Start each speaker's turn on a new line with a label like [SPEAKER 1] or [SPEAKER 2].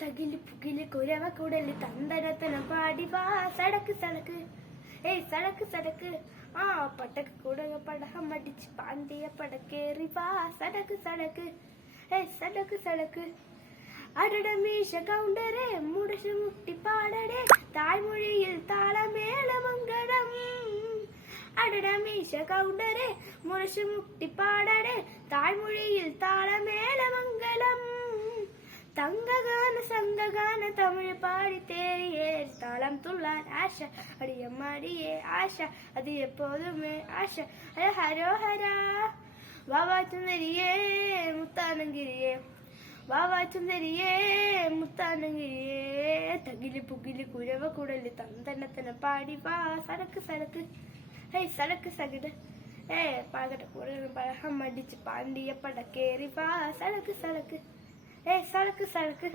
[SPEAKER 1] തകില് പുകില് കുരവ കുടല് തന്തരത്തനം പാടി വാ സടക്ക് സടക്ക് ഏയ് സടക്ക് സടക്ക് ആ പടക്ക് കുടക പടഹം അടിച്ച് പാണ്ടിയ പടക്കേറി വാ സടക്ക് സടക്ക് ഏയ് സടക്ക് സടക്ക് അടട മീശ കൗണ്ടരെ മുടശ മുട്ടി പാടടെ തായ്മൊഴിയിൽ താളമേളമംഗളം അടട മീശ കൗണ്ടരെ മുഴശ മുട്ടി പാടടെ തായ്മൊഴിയിൽ താളമേളമംഗളം சங்ககான தமிழ் பாடி தேரியே தாளம் துள்ளார் ஆஷா. அடியம்மாடியே ஆஷா. அது எப்போதுமே ஆஷா. ஹர ஹரோ வாவா சுந்தரியே முத்தானங்கிரியே. வாவா சுந்தரியே முத்தானங்கிரியே. தகிலி புகிலி குழவ குடலி தந்தனத்தன பாடி வா. சரக்கு சரக்கு. ஏய் சரக்கு சகடு. ஏ பாகட்ட கூட பழகம் அடிச்சு பாண்டிய படக்கேறி வா. சரக்கு சரக்கு. ஏய் சரக்கு சரக்கு.